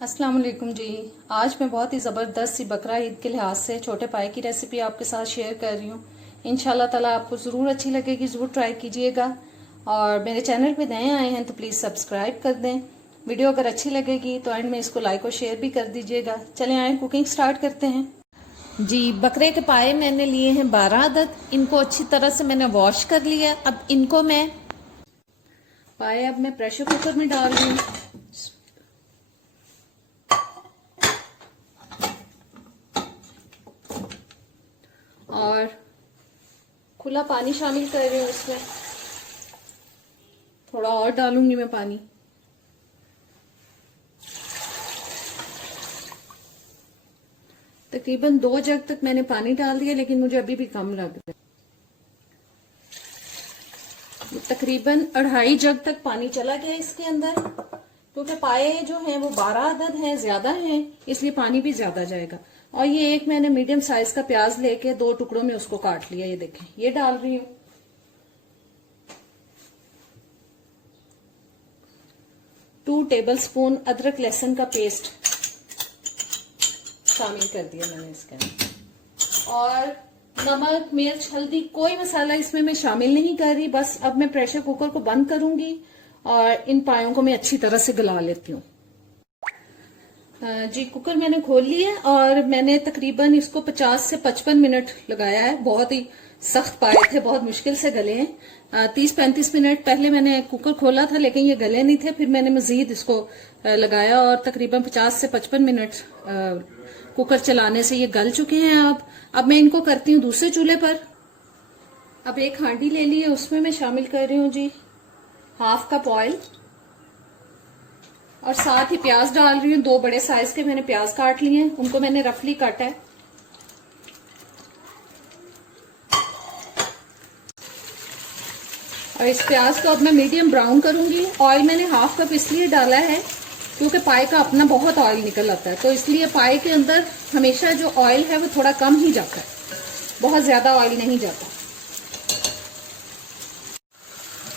अस्सलाम वालेकुम जी। आज मैं बहुत ही ज़बरदस्त सी बकरा ईद के लिहाज से छोटे पाए की रेसिपी आपके साथ शेयर कर रही हूँ। इंशाल्लाह ताला आपको ज़रूर अच्छी लगेगी, ज़रूर ट्राई कीजिएगा। और मेरे चैनल पे नए आए हैं तो प्लीज़ सब्सक्राइब कर दें। वीडियो अगर अच्छी लगेगी तो एंड में इसको लाइक और शेयर भी कर दीजिएगा। चलें आए कुकिंग स्टार्ट करते हैं। जी, बकरे के पाए मैंने लिए हैं 12 अदद। इनको अच्छी तरह से मैंने वॉश कर लिया। अब इनको मैं पाए अब मैं प्रेशर कुकर में डाल रही हूँ और खुला पानी शामिल कर रही हूँ। इसमें थोड़ा और डालूंगी मैं पानी। तकरीबन 2 जग तक मैंने पानी डाल दिया, लेकिन मुझे अभी भी कम लग रहा है। तकरीबन 2.5 जग तक पानी चला गया इसके अंदर, क्योंकि पाए जो हैं वो 12 अदद हैं, ज्यादा हैं, इसलिए पानी भी ज्यादा जाएगा। और ये एक मैंने मीडियम साइज का प्याज लेके 2 टुकड़ों में उसको काट लिया। ये देखें, ये डाल रही हूँ। 2 टेबलस्पून अदरक लहसुन का पेस्ट शामिल कर दिया मैंने इसके अंदर। और नमक, मिर्च, हल्दी, कोई मसाला इसमें मैं शामिल नहीं कर रही। बस अब मैं प्रेशर कुकर को बंद करूंगी और इन पायों को मैं अच्छी तरह से गला लेती हूँ। जी, कुकर मैंने खोल लिया और मैंने तकरीबन इसको 50 से 55 मिनट लगाया है। बहुत ही सख्त पाए थे, बहुत मुश्किल से गले हैं। 30-35 मिनट पहले मैंने कुकर खोला था, लेकिन ये गले नहीं थे। फिर मैंने मजीद इसको लगाया और तकरीबन 50 से 55 मिनट कुकर चलाने से ये गल चुके हैं। अब मैं इनको करती हूँ दूसरे चूल्हे पर। अब एक हांडी ले ली है, उसमें मैं शामिल कर रही हूँ जी 1/2 कप ऑयल और साथ ही प्याज डाल रही हूँ। 2 बड़े साइज के मैंने प्याज काट लिए हैं, उनको मैंने रफली काटा है। और इस प्याज को अब मैं मीडियम ब्राउन करूंगी। ऑयल मैंने 1/2 कप इसलिए डाला है क्योंकि पाए का अपना बहुत ऑयल निकल आता है, तो इसलिए पाए के अंदर हमेशा जो ऑयल है वो थोड़ा कम ही जाता है, बहुत ज्यादा ऑयल नहीं जाता।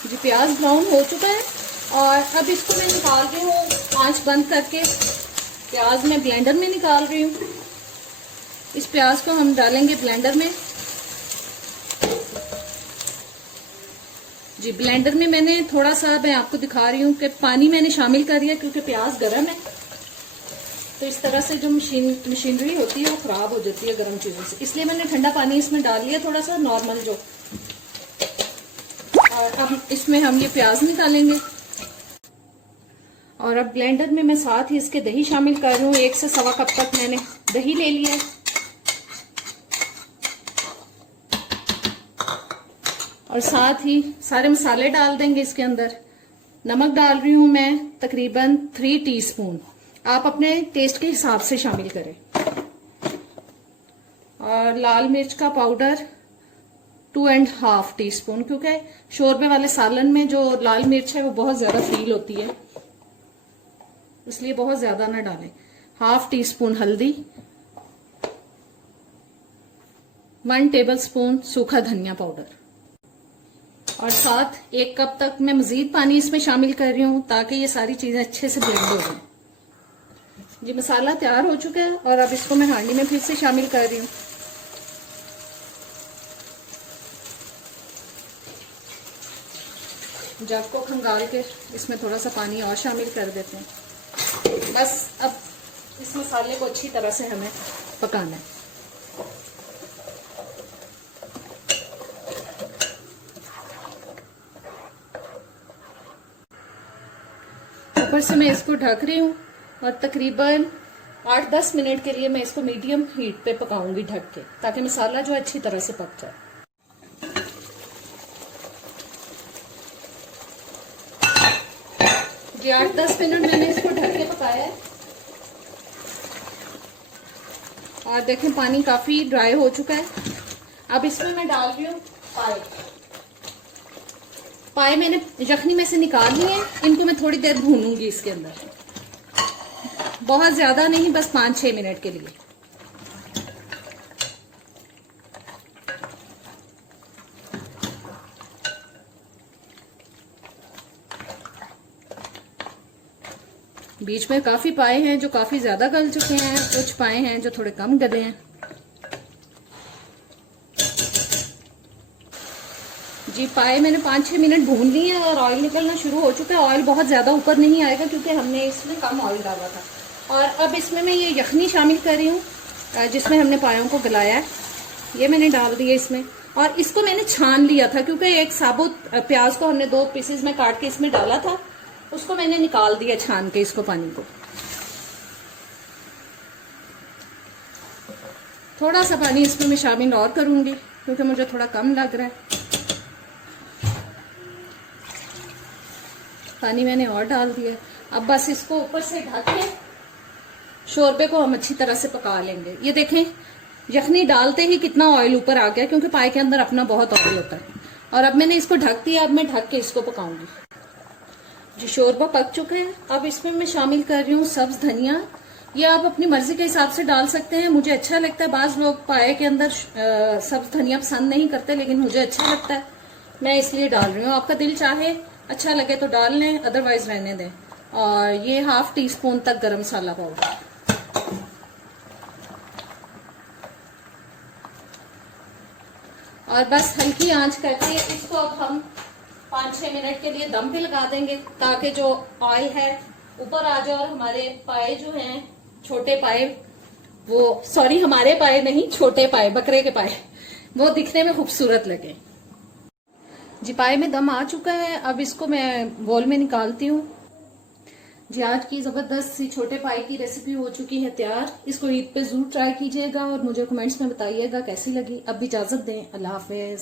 जी, प्याज ब्राउन हो चुका है और अब इसको मैं निकाल रही हूँ आंच बंद करके। प्याज मैं ब्लेंडर में निकाल रही हूँ। इस प्याज को हम डालेंगे ब्लेंडर में। जी, ब्लेंडर में मैंने थोड़ा सा, मैं आपको दिखा रही हूँ कि पानी मैंने शामिल कर दिया क्योंकि प्याज गर्म है। तो इस तरह से जो मशीनरी होती है वो खराब हो जाती है गर्म चीजों से, इसलिए मैंने ठंडा पानी इसमें डाल लिया, थोड़ा सा नॉर्मल जो। और अब इसमें हम ये प्याज निकालेंगे। और अब ब्लेंडर में मैं साथ ही इसके दही शामिल कर रही हूँ। 1 से 1.25 कप तक मैंने दही ले लिया है। और साथ ही सारे मसाले डाल देंगे इसके अंदर। नमक डाल रही हूं मैं तकरीबन 3 टीस्पून, आप अपने टेस्ट के हिसाब से शामिल करें। और लाल मिर्च का पाउडर 2.5 टीस्पून, क्योंकि शोरबे वाले सालन में जो लाल मिर्च है वो बहुत ज्यादा फील होती है, इसलिए बहुत ज्यादा ना डालें। 1/2 टीस्पून हल्दी, 1 टेबलस्पून सूखा धनिया पाउडर और साथ 1 कप तक मैं मजीद पानी इसमें शामिल कर रही हूँ ताकि ये सारी चीजें अच्छे से ब्लेंड हो जाए। जी, मसाला तैयार हो चुका है और अब इसको मैं हांडी में फिर से शामिल कर रही हूँ। जग को खंगाल के इसमें थोड़ा सा पानी और शामिल कर देते हैं। बस अब इस मसाले को अच्छी तरह से हमें पकाना है। ऊपर से मैं इसको ढक रही हूँ और तकरीबन 8-10 मिनट के लिए मैं इसको मीडियम हीट पे पकाऊंगी ढक के, ताकि मसाला जो अच्छी तरह से पक जाए। जी, 8-10 मिनट मैंने इसको ढक के पकाया है और देखें पानी काफी ड्राई हो चुका है। अब इसमें मैं डाल रही हूँ पाए मैंने यखनी में से निकाल लिए हैं। इनको मैं थोड़ी देर भूनूंगी इसके अंदर, बहुत ज्यादा नहीं, बस 5-6 मिनट के लिए। बीच में काफी पाए हैं जो काफी ज्यादा गल चुके हैं, कुछ पाए हैं जो थोड़े कम गले हैं। जी पाए मैंने 5-6 मिनट भून लिए और ऑयल निकलना शुरू हो चुका है। ऑयल बहुत ज्यादा ऊपर नहीं आएगा क्योंकि हमने इसमें कम ऑयल डाला था। और अब इसमें मैं ये यखनी शामिल कर रही हूँ जिसमें हमने पायों को गलाया है। ये मैंने डाल दिया इसमें, और इसको मैंने छान लिया था क्योंकि एक साबुत प्याज को हमने 2 पीसेस में काट के इसमें डाला था, उसको मैंने निकाल दिया छान के इसको पानी को। थोड़ा सा पानी इसमें मैं शामिल और करूंगी क्योंकि मुझे थोड़ा कम लग रहा है। पानी मैंने और डाल दिया। अब बस इसको ऊपर से ढक के शोरबे को हम अच्छी तरह से पका लेंगे। ये देखें यखनी डालते ही कितना ऑयल ऊपर आ गया क्योंकि पाए के अंदर अपना बहुत ऑयल होता है। और अब मैंने इसको ढक दिया, अब मैं ढक के इसको पकाऊंगी। जी शोरबा पक चुका है। अब इसमें मैं शामिल कर रही हूँ सब्ज धनिया। ये आप अपनी मर्जी के हिसाब से डाल सकते हैं, मुझे अच्छा लगता है। बाज लोग पाए के अंदर सब्ज धनिया पसंद नहीं करते लेकिन मुझे अच्छा लगता है, मैं इसलिए डाल रही हूँ। आपका दिल चाहे अच्छा लगे तो डाल लें, अदरवाइज रहने दें। और ये ½ टीस्पून तक गरम मसाला पाउडर। और बस हल्की आंच करके इसको अब हम 5-6 मिनट के लिए दम पे लगा देंगे ताकि जो ऑयल है ऊपर आ जाए और हमारे पाए जो हैं छोटे पाए, वो सॉरी हमारे पाए नहीं, छोटे पाए बकरे के पाए, वो दिखने में खूबसूरत लगे। जी पाए में दम आ चुका है। अब इसको मैं बोल में निकालती हूँ। जी आज की जबरदस्त सी छोटे पाए की रेसिपी हो चुकी है तैयार। इसको ईद पे जरूर ट्राई कीजिएगा और मुझे कमेंट्स में बताइएगा कैसी लगी। अब इजाजत दें, अल्लाह हाफिज।